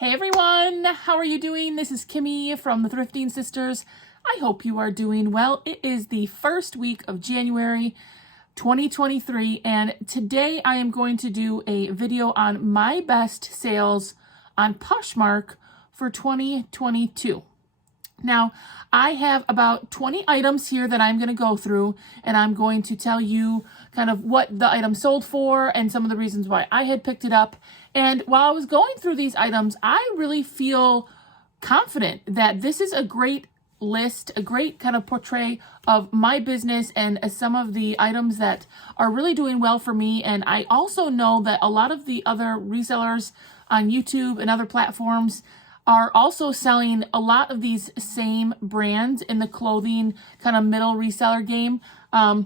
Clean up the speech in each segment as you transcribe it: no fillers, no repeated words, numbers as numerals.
Hey everyone, how are you doing? This is Kimmy from the Thrifting Sisters. I hope you are doing well. It is the first week of January 2023, and today I am going to do a video on my best sales on Poshmark for 2022. Now, I have about 20 items here that I'm going to go through, and I'm going to tell you kind of what the item sold for and some of the reasons why I had picked it up. And while I was going through these items, I really feel confident that this is a great list, a great kind of portray of my business and some of the items that are really doing well for me. And I also know that a lot of the other resellers on YouTube and other platforms are also selling a lot of these same brands in the clothing kind of middle reseller game. I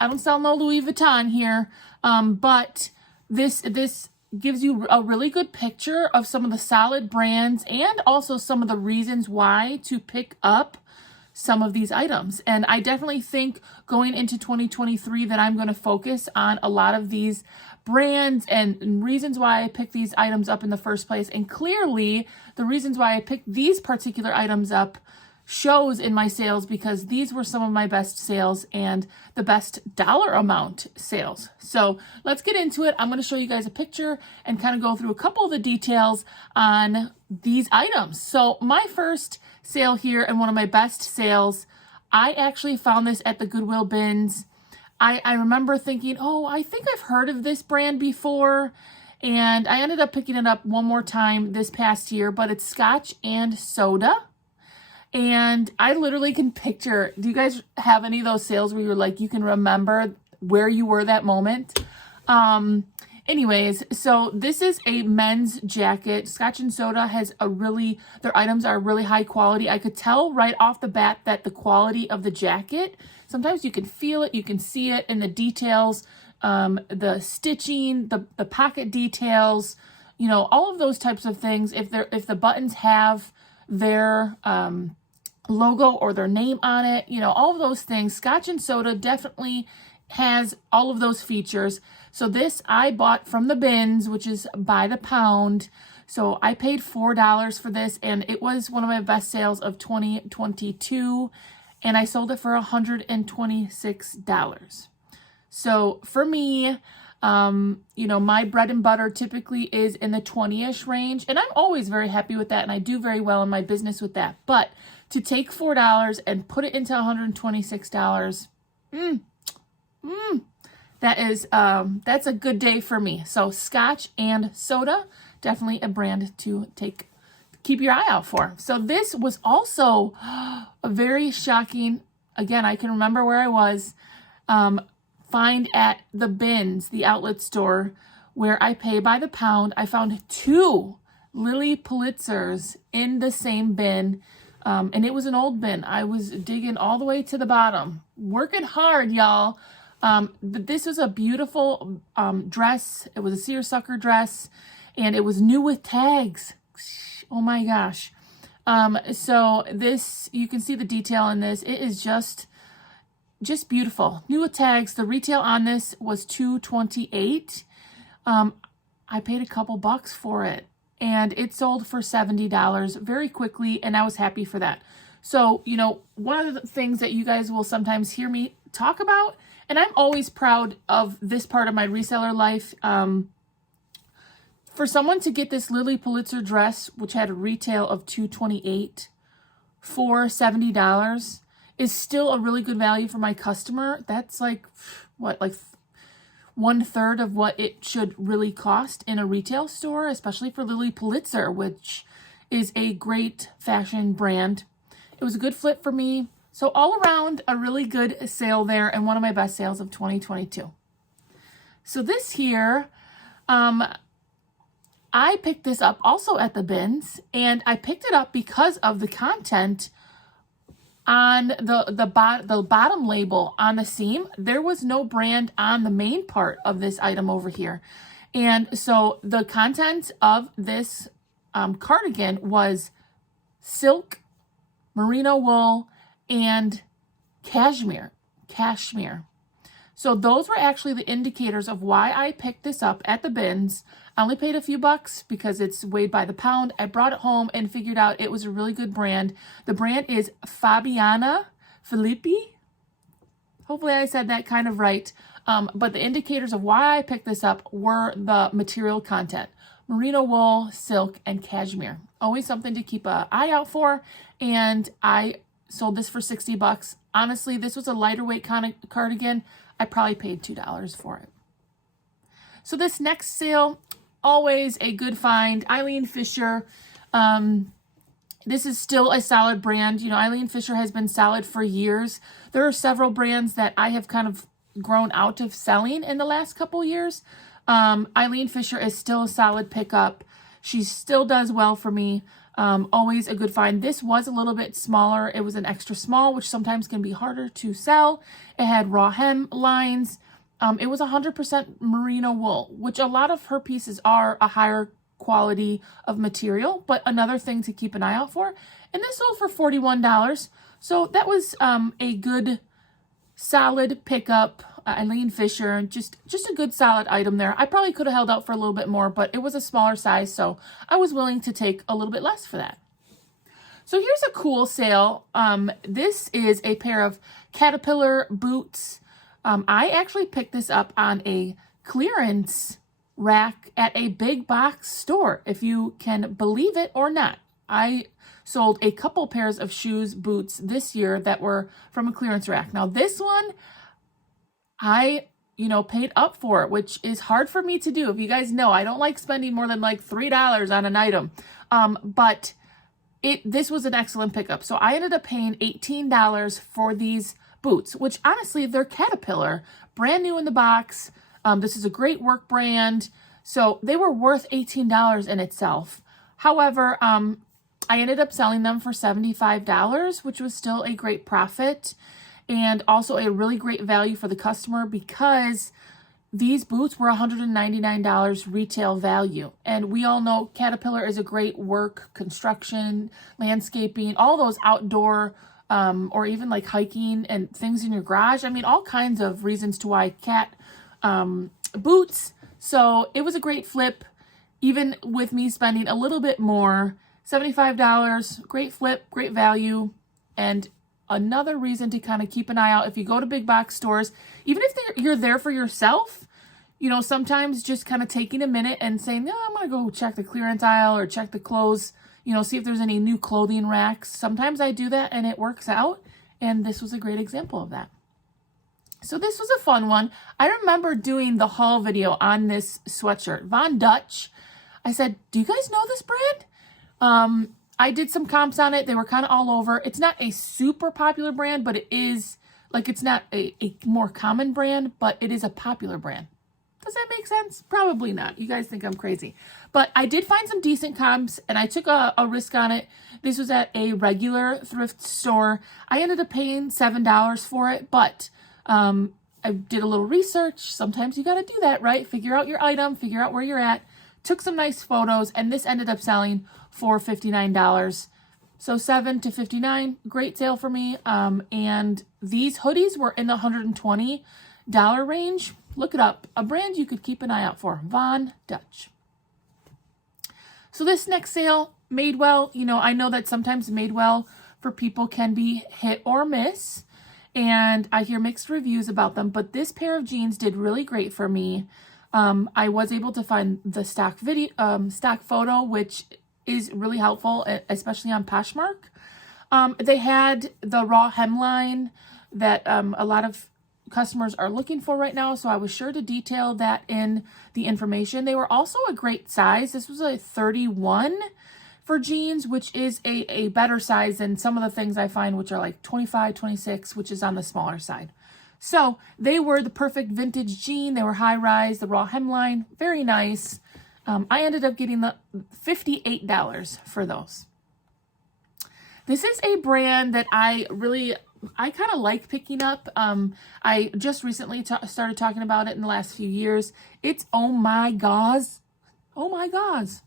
don't sell no Louis Vuitton here, but this gives you a really good picture of some of the solid brands and also some of the reasons why to pick up some of these items. And I definitely think going into 2023 that I'm going to focus on a lot of these brands and reasons why I picked these items up in the first place. And clearly the reasons why I picked these particular items up shows in my sales, because these were some of my best sales and the best dollar amount sales. So let's get into it. I'm going to show you guys a picture and kind of go through a couple of the details on these items. So my first sale here and one of my best sales, I actually found this at the Goodwill bins. I remember thinking, oh, I think I've heard of this brand before. And I ended up picking it up one more time this past year, but it's Scotch and Soda. And I literally can picture, do you guys have any of those sales where you're like, you can remember where you were that moment? Anyways, so this is a men's jacket. Scotch and Soda has their items are really high quality. I could tell right off the bat that the quality of the jacket, sometimes you can feel it, you can see it in the details, the stitching, the pocket details, all of those types of things. If the buttons have their logo or their name on it, all of those things. Scotch and Soda definitely has all of those features. So this I bought from the bins, which is by the pound. So I paid $4 for this, and it was one of my best sales of 2022, and I sold it for $126. So for me, my bread and butter typically is in the 20-ish range, and I'm always very happy with that, and I do very well in my business with that. But to take $4 and put it into $126, that's a good day for me. So Scotch and Soda, definitely a brand to keep your eye out for. So this was also a very shocking, again, I can remember where I was, find at the bins, the outlet store, where I pay by the pound. I found 2 Lilly Pulitzers in the same bin, and it was an old bin. I was digging all the way to the bottom, working hard, y'all. But this was a beautiful dress. It was a seersucker dress, and it was new with tags. Oh my gosh. So this, you can see the detail in this. It is just beautiful. New with tags. The retail on this was $228. I paid a couple bucks for it, and it sold for $70 very quickly, and I was happy for that. So, one of the things that you guys will sometimes hear me talk about, and I'm always proud of this part of my reseller life, for someone to get this Lilly Pulitzer dress, which had a retail of $228 for $70, is still a really good value for my customer. That's like 1/3 of what it should really cost in a retail store, especially for Lilly Pulitzer, which is a great fashion brand. It was a good flip for me. So all around, a really good sale there, and one of my best sales of 2022. So this here, I picked this up also at the bins, and I picked it up because of the content on the bottom label on the seam. There was no brand on the main part of this item over here. And so the content of this cardigan was silk, merino wool, and cashmere. So those were actually the indicators of why I picked this up at the bins. I only paid a few bucks because it's weighed by the pound. I brought it home and figured out it was a really good brand. The brand is Fabiana Filippi. Hopefully I said that kind of right. But the indicators of why I picked this up were the material content: merino wool, silk, and cashmere. Always something to keep an eye out for. And I sold this for 60 bucks. Honestly, this was a lighter weight cardigan. I probably paid $2 for it. So this next sale, always a good find. Eileen Fisher. This is still a solid brand. You know, Eileen Fisher has been solid for years. There are several brands that I have kind of grown out of selling in the last couple years. Eileen Fisher is still a solid pickup. She still does well for me. Always a good find. This was a little bit smaller. It was an extra small, which sometimes can be harder to sell. It had raw hem lines. It was 100% merino wool, which a lot of her pieces are a higher quality of material, but another thing to keep an eye out for. And this sold for $41. So that was a good, solid pickup. Eileen Fisher, just a good solid item there. I probably could have held out for a little bit more, but it was a smaller size, so I was willing to take a little bit less for that. So here's a cool sale. This is a pair of Caterpillar boots. I actually picked this up on a clearance rack at a big box store, if you can believe it or not. I sold a couple pairs of shoes, boots this year that were from a clearance rack. Now this one, I, paid up for it, which is hard for me to do. If you guys know, I don't like spending more than like $3 on an item. But this was an excellent pickup. So I ended up paying $18 for these boots, which honestly, they're Caterpillar, brand new in the box. This is a great work brand. So they were worth $18 in itself. However, I ended up selling them for $75, which was still a great profit. And also a really great value for the customer because these boots were $199 retail value. And we all know Caterpillar is a great work, construction, landscaping, all those outdoor or even like hiking and things in your garage. I mean, all kinds of reasons to why cat boots. So it was a great flip, even with me spending a little bit more. $75, great flip, great value. And another reason to kind of keep an eye out if you go to big box stores, even if you're there for yourself, sometimes just kind of taking a minute and saying, no, I'm going to go check the clearance aisle or check the clothes, see if there's any new clothing racks. Sometimes I do that and it works out. And this was a great example of that. So this was a fun one. I remember doing the haul video on this sweatshirt, Von Dutch. I said, do you guys know this brand? I did some comps on it. They were kind of all over. It's not a super popular brand, but it is, it's not a more common brand, but it is a popular brand. Does that make sense? Probably not. You guys think I'm crazy. But I did find some decent comps, and I took a risk on it. This was at a regular thrift store. I ended up paying $7 for it, but I did a little research. Sometimes you got to do that, right? Figure out your item, figure out where you're at. Took some nice photos, and this ended up selling for $59. So $7 to $59, great sale for me. And these hoodies were in the $120 range. Look it up. A brand you could keep an eye out for, Von Dutch. So this next sale, Madewell, I know that sometimes Madewell for people can be hit or miss. And I hear mixed reviews about them, but this pair of jeans did really great for me. I was able to find the stock photo, which is really helpful, especially on Poshmark. They had the raw hemline that a lot of customers are looking for right now, so I was sure to detail that in the information. They were also a great size. This was a 31 for jeans, which is a better size than some of the things I find, which are like 25, 26, which is on the smaller side. So they were the perfect vintage jean. They were high rise, the raw hemline, very nice. I ended up getting the $58 for those. This is a brand that I kind of like picking up. I just recently started talking about it in the last few years. It's Oh My Gauze. Oh My Gauze.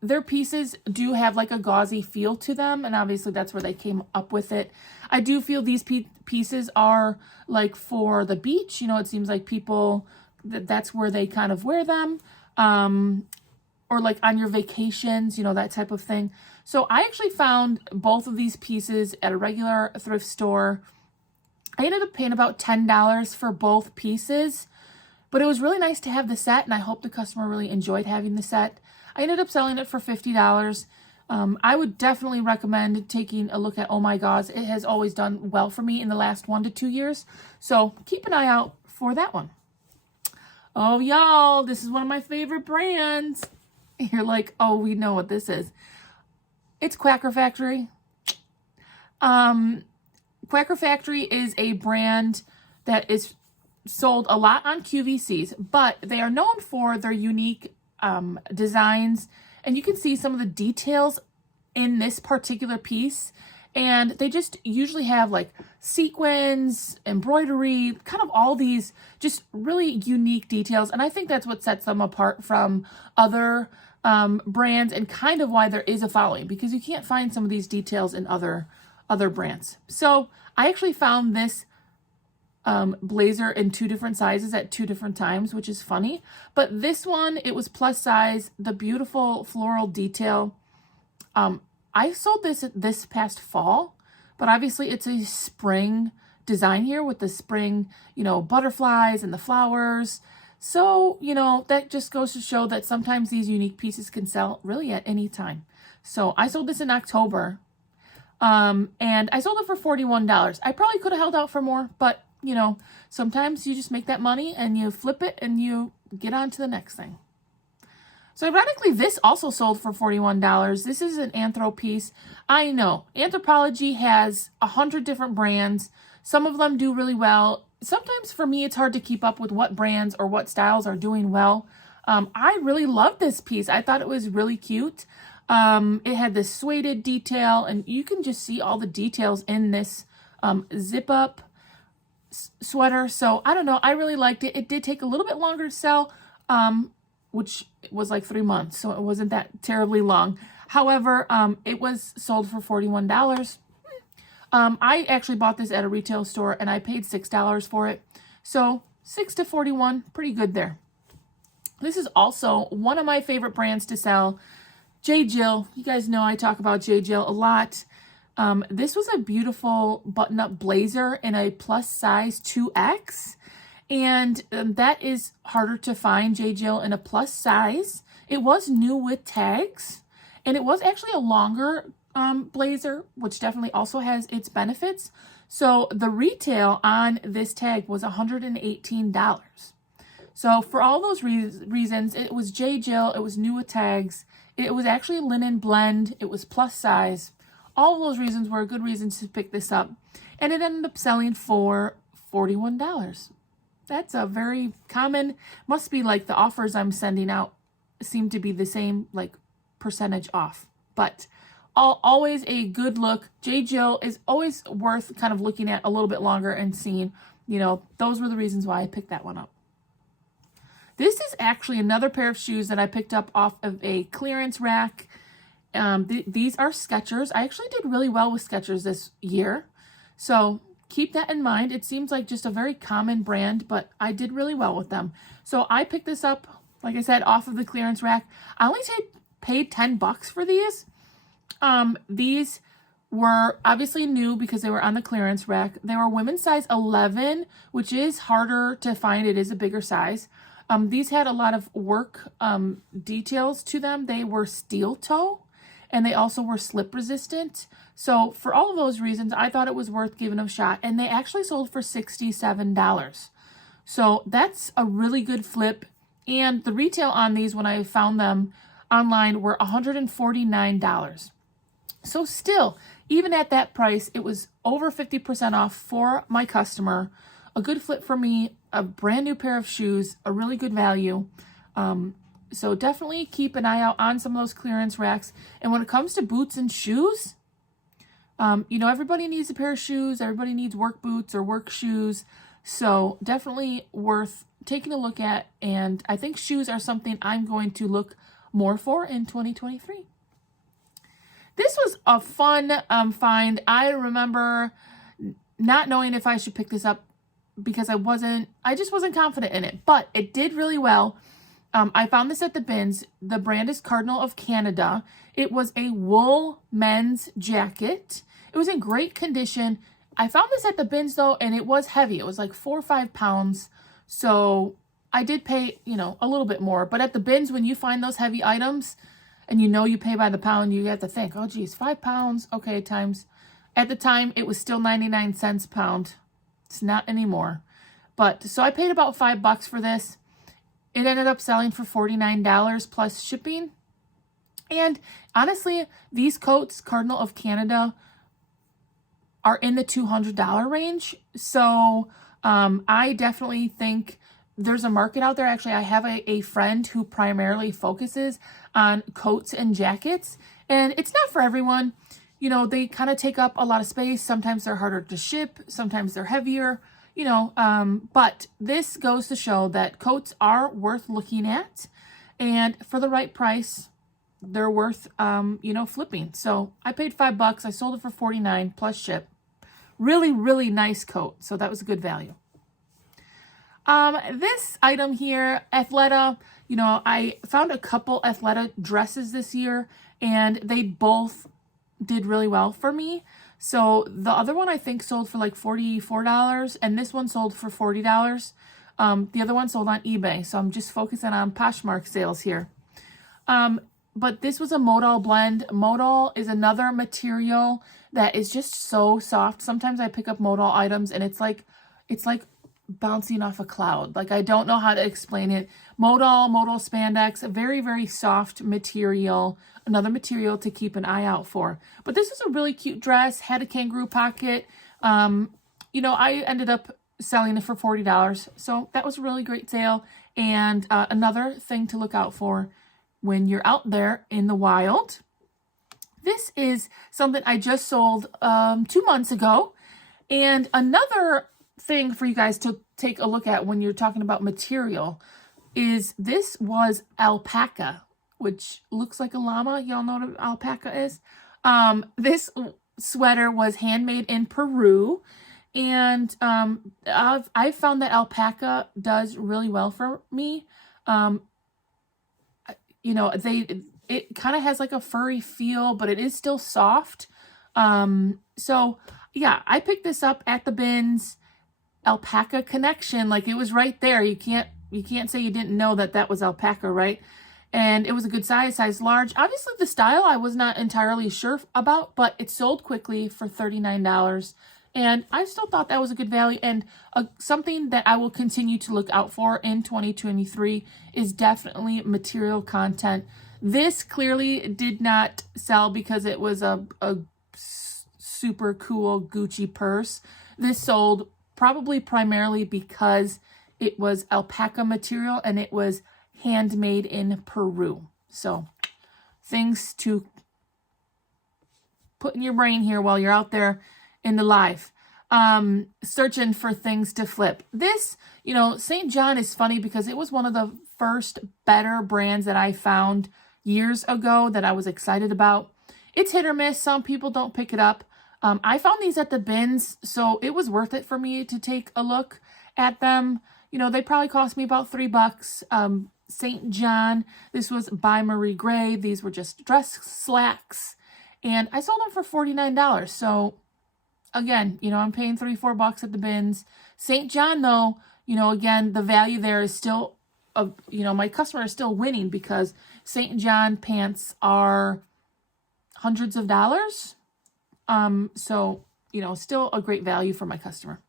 their pieces do have like a gauzy feel to them, and obviously that's where they came up with it. I do feel these pieces are like for the beach. You know, it seems like people, that's where they kind of wear them. Or like on your vacations, you know, that type of thing. So I actually found both of these pieces at a regular thrift store. I ended up paying about $10 for both pieces, but it was really nice to have the set, and I hope the customer really enjoyed having the set. I ended up selling it for $50. I would definitely recommend taking a look at Oh My Gauze. It has always done well for me in the last 1 to 2 years. So keep an eye out for that one. Oh, y'all, this is one of my favorite brands. You're like, oh, we know what this is. It's Quaker Factory. Quaker Factory is a brand that is sold a lot on QVCs, but they are known for their unique designs. And you can see some of the details in this particular piece. And they just usually have like sequins, embroidery, kind of all these just really unique details. And I think that's what sets them apart from other brands, and kind of why there is a following, because you can't find some of these details in other brands. So I actually found this blazer in 2 different sizes at 2 different times, which is funny. But this one, it was plus size, the beautiful floral detail. I sold this past fall, but obviously it's a spring design here with the spring, you know, butterflies and the flowers. So, you know, that just goes to show that sometimes these unique pieces can sell really at any time. So I sold this in October, and I sold it for $41. I probably could have held out for more, but, you know, sometimes you just make that money and you flip it and you get on to the next thing. So ironically, this also sold for $41. This is an Anthro piece. I know Anthropologie has 100 different brands. Some of them do really well. Sometimes for me, it's hard to keep up with what brands or what styles are doing well. I really loved this piece. I thought it was really cute. It had this suede detail, and you can just see all the details in this zip up sweater. So I don't know. I really liked it. It did take a little bit longer to sell, which was like 3 months. So it wasn't that terribly long. However, it was sold for $41. I actually bought this at a retail store, and I paid $6 for it. So 6 to 41, pretty good there. This is also one of my favorite brands to sell, J. Jill. You guys know I talk about J. Jill a lot. This was a beautiful button-up blazer in a plus size 2X. And that is harder to find, J. Jill, in a plus size. It was new with tags, and it was actually a longer blazer, which definitely also has its benefits. So the retail on this tag was $118. So for all those reasons, it was J. Jill, it was new with tags, it was actually a linen blend, it was plus size. All of those reasons were good reasons to pick this up. And it ended up selling for $41. That's a very common, must be like the offers I'm sending out seem to be the same, like percentage off. But always a good look. J. Jill is always worth kind of looking at a little bit longer and seeing, you know, those were the reasons why I picked that one up. This is actually another pair of shoes that I picked up off of a clearance rack. These are Skechers. I actually did really well with Skechers this year. So keep that in mind. It seems like just a very common brand, but I did really well with them. So I picked this up, like I said, off of the clearance rack. I only paid $10 for these. These were obviously new because they were on the clearance rack. They were women's size 11, which is harder to find. It is a bigger size. These had a lot of work details to them. They were steel toe, and they also were slip resistant. So for all of those reasons, I thought it was worth giving a shot. And they actually sold for $67. So that's a really good flip. And the retail on these, when I found them online, were $149. So still, even at that price, it was over 50% off for my customer. A good flip for me, a brand new pair of shoes, a really good value. So definitely keep an eye out on some of those clearance racks. And when it comes to boots and shoes, you know, everybody needs a pair of shoes. Everybody needs work boots or work shoes. So definitely worth taking a look at. And I think shoes are something I'm going to look more for in 2023. This was a fun find. I remember not knowing if I should pick this up because I just wasn't confident in it, but it did really well. I found this at the bins. The brand is Cardinal of Canada. It was a wool men's jacket. It was in great condition. I found this at the bins though, and it was heavy. It was like 4 or 5 pounds. So I did pay, a little bit more, but at the bins, when you find those heavy items and you pay by the pound, you have to think, oh geez, 5 pounds. Okay. At the time it was still 99 cents a pound. It's not anymore. But so I paid about $5 for this. It ended up selling for $49 plus shipping. And honestly, these coats, Cardinal of Canada, are in the $200 range. So I definitely think there's a market out there. Actually, I have a friend who primarily focuses on coats and jackets, and it's not for everyone. They kind of take up a lot of space. Sometimes they're harder to ship. Sometimes they're heavier, but this goes to show that coats are worth looking at, and for the right price, they're worth, flipping. So I paid $5. I sold it for $49 plus ship. Really, really nice coat. So that was a good value. This item here, Athleta, I found a couple Athleta dresses this year, and they both did really well for me. So the other one I think sold for like $44, and this one sold for $40. The other one sold on eBay, so I'm just focusing on Poshmark sales here. But this was a modal blend. Modal is another material that is just so soft. Sometimes I pick up modal items and it's like bouncing off a cloud. Like, I don't know how to explain it. Modal spandex, a very, very soft material, another material to keep an eye out for. But this is a really cute dress, had a kangaroo pocket. I ended up selling it for $40. So that was a really great sale. And another thing to look out for when you're out there in the wild. This is something I just sold 2 months ago. And another thing for you guys to take a look at when you're talking about material is this was alpaca, which looks like a llama. Y'all know what alpaca is? This sweater was handmade in Peru. And I've found that alpaca does really well for me. It kind of has like a furry feel, but it is still soft. So yeah, I picked this up at the bins. Alpaca connection, like it was right there. You can't say you didn't know that was alpaca, right? And it was a good size large. Obviously the style I was not entirely sure about, but it sold quickly for $39. And I still thought that was a good value, and something that I will continue to look out for in 2023 is definitely material content. This clearly did not sell because it was a super cool Gucci purse. This sold probably primarily because it was alpaca material and it was handmade in Peru. So things to put in your brain here while you're out there in the life, searching for things to flip. This, St. John is funny because it was one of the first better brands that I found years ago that I was excited about. It's hit or miss. Some people don't pick it up. I found these at the bins, so it was worth it for me to take a look at them. They probably cost me about $3. St. John, this was by Marie Gray. These were just dress slacks, and I sold them for $49. So again, I'm paying $3-4 at the bins. St. John though, again, the value there is still, my customer is still winning because St. John pants are hundreds of dollars. So, still a great value for my customer.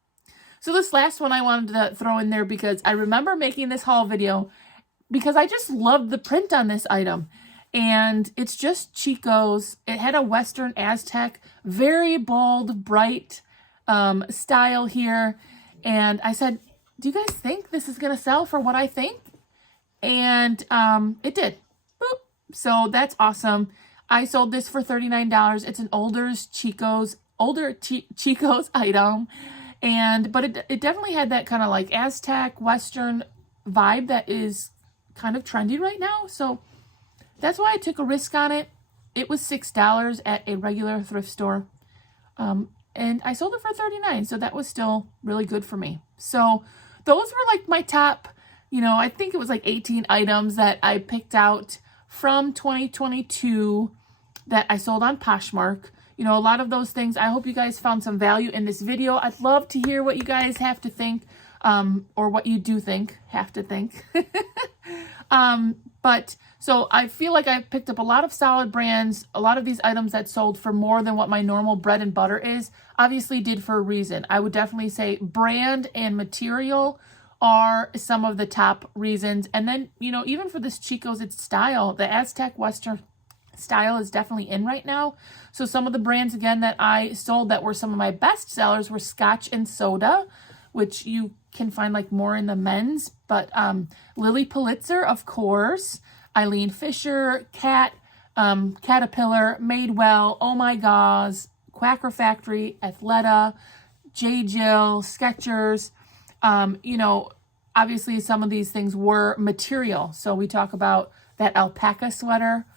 So this last one I wanted to throw in there because I remember making this haul video because I just loved the print on this item. And it's just Chico's. It had a Western Aztec, very bold, bright style here. And I said, do you guys think this is going to sell for what I think? And it did. Boop. So that's awesome. I sold this for $39. It's an older Chico's item. But it definitely had that kind of like Aztec Western vibe that is kind of trendy right now. So that's why I took a risk on it. It was $6 at a regular thrift store. And I sold it for $39, so that was still really good for me. So those were like my top, I think it was like 18 items that I picked out from 2022 that I sold on Poshmark. A lot of those things, I hope you guys found some value in this video. I'd love to hear what you guys have to think, or what you do think, have to think. But so I feel like I picked up a lot of solid brands, a lot of these items that sold for more than what my normal bread and butter is, obviously did for a reason. I would definitely say brand and material are some of the top reasons. And then, even for this Chico's, it's style. The Aztec Western style is definitely in right now. So some of the brands, again, that I sold that were some of my best sellers were Scotch and Soda, which you can find like more in the men's, but Lily Pulitzer, of course, Eileen Fisher, Caterpillar, Madewell, Oh My Gauze, Quacker Factory, Athleta, J. Jill, Skechers. Obviously some of these things were material. So we talk about that alpaca sweater,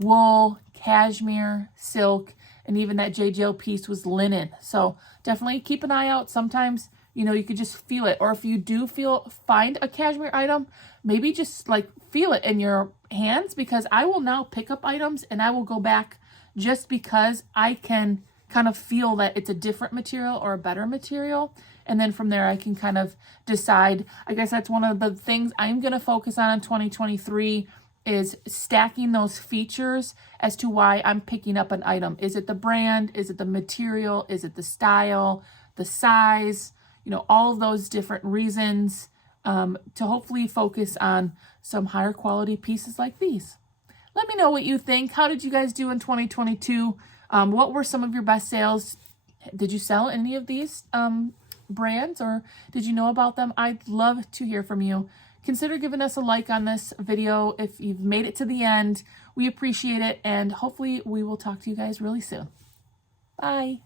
wool, cashmere, silk, and even that J. Jill piece was linen. So definitely keep an eye out. Sometimes, you could just feel it. Or if you do find a cashmere item, maybe just like feel it in your hands, because I will now pick up items and I will go back just because I can kind of feel that it's a different material or a better material. And then from there, I can kind of decide. I guess that's one of the things I'm going to focus on in 2023 is stacking those features as to why I'm picking up an item. Is it the brand? Is it the material? Is it the style, the size? All of those different reasons to hopefully focus on some higher quality pieces like these. Let me know what you think. How did you guys do in 2022? What were some of your best sales? Did you sell any of these brands, or did you know about them? I'd love to hear from you. Consider giving us a like on this video if you've made it to the end. We appreciate it, and hopefully we will talk to you guys really soon. Bye.